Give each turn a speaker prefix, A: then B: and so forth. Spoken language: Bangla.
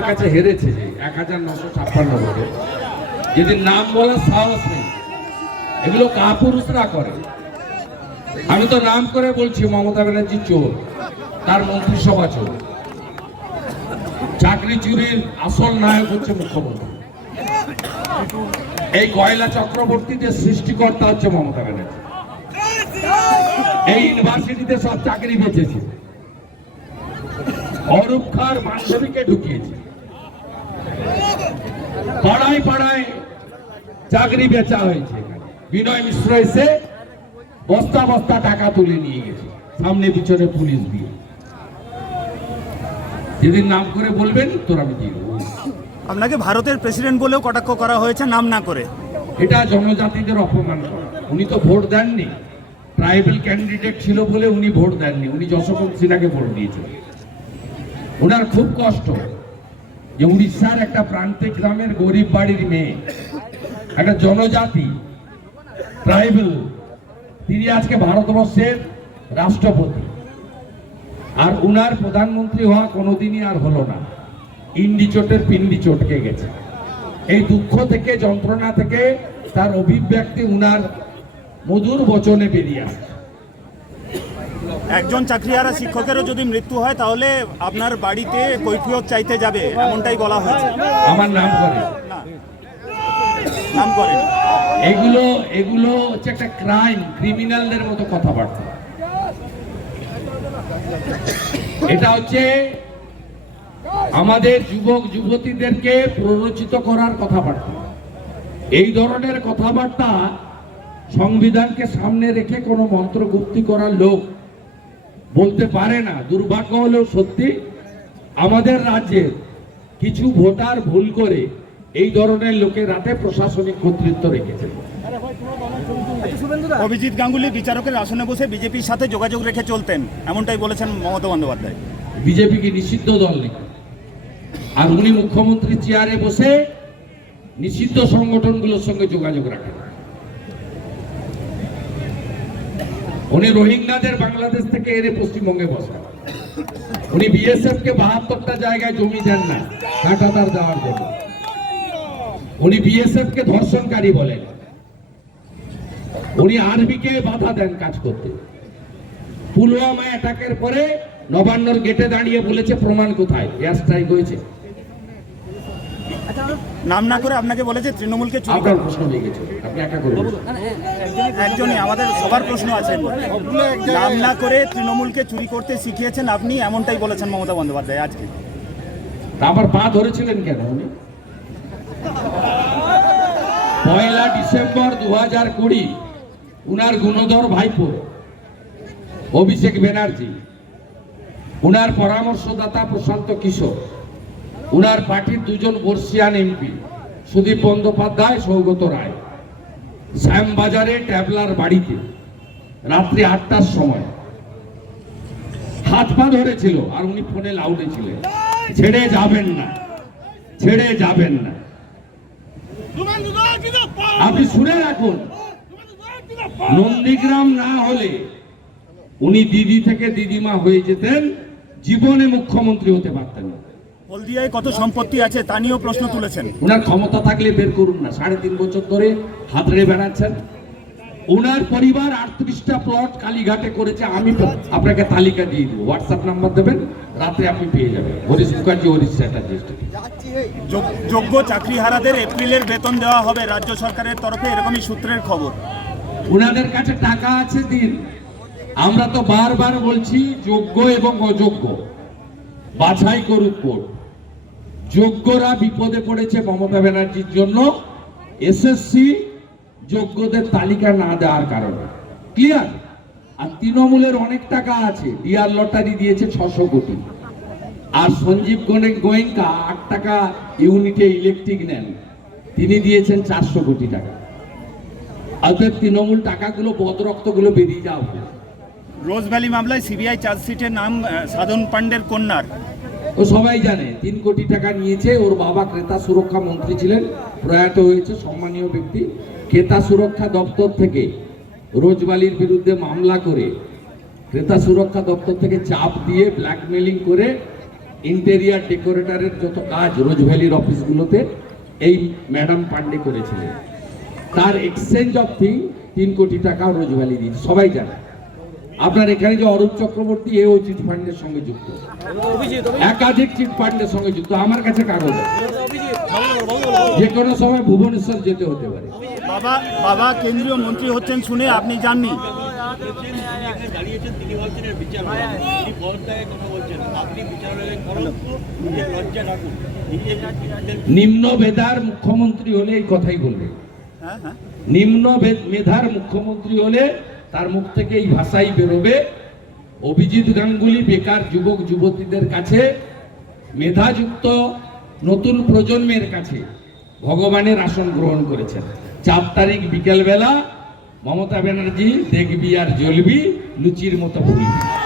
A: কাছে হেরেছে যে এক হাজার নশো ছাপ্পান্ন ভোটে। যদি নাম বলার সাহস নেই, এগুলো কাপুরুষরা করে। আমি তো নাম করে বলছি, মমতা ব্যানার্জি চোর, তার মন্ত্রিসভা চোর। চাকরি চুরির আসল নায়ক হচ্ছে মুখ্যমন্ত্রী। এই কয়লা চক্রবর্তীদের সৃষ্টিকর্তা হচ্ছে মমতা ব্যানার্জি। এই ইউনিভার্সিটিতে সব চাকরি বেঁচেছে। অরূপ খার ঢুকিয়েছে। পাড়ায় পাড়ায় চাকরি বেচা হয়েছে। বিনয় মিশ্র এসে বস্তা বস্তা টাকা তুলে নিয়ে গেছে। সামনে পিছনে পুলিশ দিয়ে যেদিন নাম করে বলবেন তোর আমি দিয়ে
B: আপনাকে ভারতের প্রেসিডেন্ট বলেও কটাক্ষ করা হয়েছে নাম না করে।
A: এটা জনজাতিদের অপমান করা। উনি তো ভোট দেননি। ট্রাইবেল ক্যান্ডিডেট ছিল বলে উনি ভোট দেননি। উনি যশবন্ত সিনহাকে ভোট দিয়েছেন ওনার খুব কষ্ট। যে উড়িষ্যার একটা প্রান্তিক গ্রামের গরিব বাড়ির মেয়ে, একটা জনজাতি ট্রাইবেল তিনি আজকে ভারতবর্ষের রাষ্ট্রপতি। আর উনার প্রধানমন্ত্রী হওয়া কোনোদিনই আর হলো না। ইন্ডি চোটের পিন্ডি চটকে গেছে। এই দুঃখ থেকে, যন্ত্রণা থেকে তার অভিব্যক্তি উনার মধুর বচনে বেরিয়ে আসে
B: একজন চাকরিহারা শিক্ষকেরও যদি মৃত্যু হয় তাহলে আপনার বাড়িতে কৈফিয়ত চাইতে যাবে এমনটাই বলা হয়েছে।
A: আমার নাম করে।
B: নাম করে।
A: এগুলো এগুলো হচ্ছে একটা ক্রাইম ক্রিমিনালদের মতো কথাবার্তা। এটা হচ্ছে আমাদের যুবক যুবতীদেরকে প্ররোচিত করার কথাবার্তা। এই ধরনের কথাবার্তা সংবিধানকে সামনে রেখে কোনো মন্ত্রগুপ্তি করার লোক বলতে পারে না। দুর্ভাগ্য হলেও সত্যি আমাদের রাজ্যের কিছু ভোটার ভুল করে এই ধরনের লোকের রাতে প্রশাসনিক কর্তৃত্ব রেখেছে।
B: অভিজিৎ গাঙ্গুলি বিচারকের আসনে বসে বিজেপির সাথে যোগাযোগ রেখে চলতেন এমনটাই বলেছেন মমতা বন্দ্যোপাধ্যায়।
A: বিজেপি কি নিষিদ্ধ দল নাকি আর উনি মুখ্যমন্ত্রী চেয়ারে বসে নিষিদ্ধ সংগঠনগুলোর সঙ্গে যোগাযোগ রাখেন। উনি রোহিঙ্গাদের বাংলাদেশ থেকে এনে পশ্চিমবঙ্গে বসেন। উনি বিএসএফ কে বাহাত্তরটা জায়গায় জমি দেন না, কাঁটাতার দেওয়ার জন্য। উনি বিএসএফ কে ধর্ষণকারী বলেন। উনি আরবিকে বাধা দেন কাজ করতে। পুলওয়ামা অ্যাটাকের পরে নবান্নর গেটে দাঁড়িয়ে বলেছে, প্রমাণ কোথায়? এয়ার স্ট্রাইক হয়েছে।
B: নাম না করে আপনাকে বলেছে তৃণমূলকে চুরি
A: আপনার প্রশ্ন হয়ে গেছে আপনি একা করে
B: একজনই আমাদের সবার প্রশ্ন আছে নাম না করে তৃণমূলকে চুরি করতে শিখিয়েছেন আপনি এমনটাই বলেছেন মমতা বন্দ্যোপাধ্যায় আজকে।
A: তা আবার পা ধরেছিলেন কেন উনি? পয়লা ডিসেম্বর দু হাজার কুড়ি উনার গুণধর ভাইপো অভিষেক ব্যানার্জি উনার পরামর্শদাতা প্রশান্ত কিশোর। উনার পার্টির দুজন বর্ষিয়ান এমপি, সুদীপ বন্দ্যোপাধ্যায়, সৌগত রায়। শ্যামবাজারে ট্যাবলার বাড়িতে, রাত্রি আটটার সময়। হাত পা ধরেছিল, আর উনি ফোনে লাউডে ছিলেন। ছেড়ে যাবেন না, ছেড়ে যাবেন না। আপনি শুনে রাখুন, নন্দীগ্রাম না হলে উনি দিদি থেকে দিদিমা হয়ে যেতেন, জীবনে মুখ্যমন্ত্রী হতে পারতেন না।
B: হলদিয়ায় কত সম্পত্তি আছে তা নিয়েও প্রশ্ন তুলেছেন।
A: ওনার ক্ষমতা থাকলে বের করুন না সাড়ে তিন বছর ধরে হাতড়ে বেড়াচ্ছেন। ওনার পরিবার আটত্রিশটা প্লট কালীঘাটে করেছে আমি আপনাকে তালিকা দিয়ে দেবো হোয়াটসঅ্যাপ নাম্বার দেবেন রাতে আপনি পেয়ে যাবেন। হরিশ মুখার্জি হরিশ চ্যাটার্জি।
B: যোগ- যোগ্য চাকরিহারাদের এপ্রিলের বেতন দেওয়া হবে রাজ্য সরকারের তরফে এরকমই সূত্রের খবর।
A: ওনাদের কাছে টাকা আছে দিন। আমরা তো বারবার বলছি যোগ্য এবং অযোগ্য। বাছাই করুক কোর্ট যোগ্যরা বিপদে পড়েছে মমতা ব্যানার্জির জন্য। এসএসসি যোগ্যদের তালিকা না দেওয়ার কারণে। ক্লিয়ার আর তৃণমূলের অনেক টাকা আছে। ডিআর লটারি দিয়েছে ছশো কোটি। আর সঞ্জীব গোয়েঙ্কা আট টাকা ইউনিটে ইলেকট্রিক নেন। তিনি দিয়েছেন চারশো কোটি টাকা। অতএব তৃণমূল টাকাগুলো, বদরক্তগুলো বেরিয়ে যাওয়া।
B: রোজ ভ্যালি মামলায় সিবিআই চার্জশিটের নাম সাধন পাণ্ডের কন্যার।
A: ও সবাই জানে, তিন কোটি টাকা নিয়েছে, ওর বাবা ক্রেতা সুরক্ষা মন্ত্রী ছিলেন, প্রয়াত হয়েছে সম্মানীয় ব্যক্তি। ক্রেতা সুরক্ষা দপ্তর থেকে রোজবালির বিরুদ্ধে মামলা করে ক্রেতা সুরক্ষা দপ্তর থেকে চাপ দিয়ে ব্ল্যাকমেলিং করে ইন্টেরিয়ার ডেকোরেটরের যত কাজ রোজভ্যালির অফিসগুলোতে এই ম্যাডাম পান্ডে করেছিলেন। তার এক্সচেঞ্জ অফ থিং তিন কোটি টাকা রোজভ্যালি দিয়েছে, সবাই জানে। আপনার এখানে যে অরূপ চক্রবর্তী এও চিট ফান্ডের সঙ্গে যুক্ত। একাধিক চিট ফান্ডের সঙ্গে যুক্ত আমার কাছে কাগজ যে কোনো সময় ভুবনেশ্বর যেতে হতে পারে।
B: বাবা বাবা কেন্দ্রীয় মন্ত্রী হচ্ছেন শুনে আপনি
C: নিজের
A: নিম্ন বেদার মুখ্যমন্ত্রী হলে এই কথাই বলবে।
B: হ্যাঁ হ্যাঁ।
A: নিম্ন মেধার মুখ্যমন্ত্রী হলে তার মুখ থেকে এই ভাষাই বেরোবে। অভিজিৎ গাঙ্গুলি, বেকার যুবক, যুবতীদের কাছে, মেধাযুক্ত নতুন প্রজন্মের কাছে ভগবানের আসন গ্রহণ করেছেন। চার তারিখ বিকেলবেলা মমতা ব্যানার্জি, দেখবি আর জ্বলবি, লুচির মতো ফুলবি